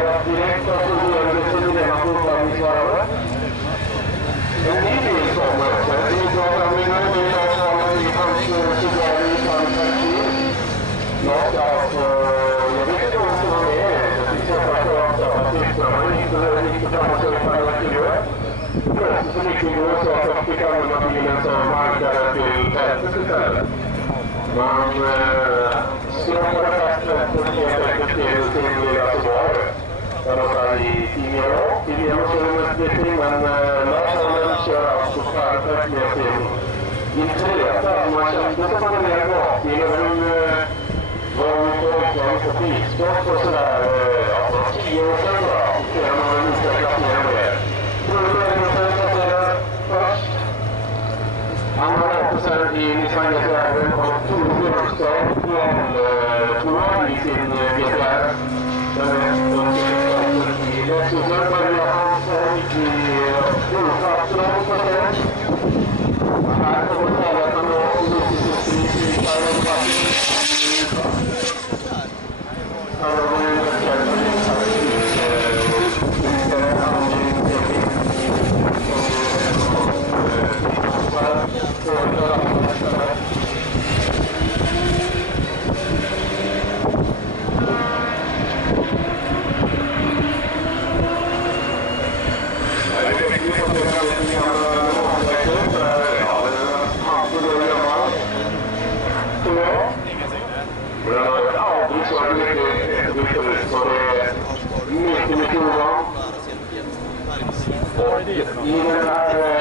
levereras direkt av studerande till dilemma på upphandlingsvarare. En ny bil kommer också. Det är bra att använda en del av i hans studerande i samhällsaktiv. Jag ska alltså, jag vet inte vad som var med. Jag tycker att jag har samma siffra. Man inte samma siffra jag skulle göra. Plötsligt så mycket går så att jag fick använda bilen som markare till fältet istället. Man skrockade fast rätt helt enkelt till sin lilla Subaru. I alla fall i 10 år. I genomsnittlig, men Lars kör alltså perfekt med sin Intresa. Man kände som man är mer gatbil och nu var vi på omkring på bilskott och sådär. Alltså 10 år sedan då. Så ser man en utvecklat mer och mer. Han har också sen i Nissan GTR och Tore Björkstad från i sin GTR. Den är i Lexusen börjar han som i Storplatserna på sätt. Här kommer talet om Luftindustri i den här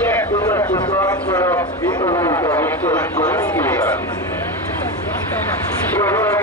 Jättestraff för att vi får ut av det.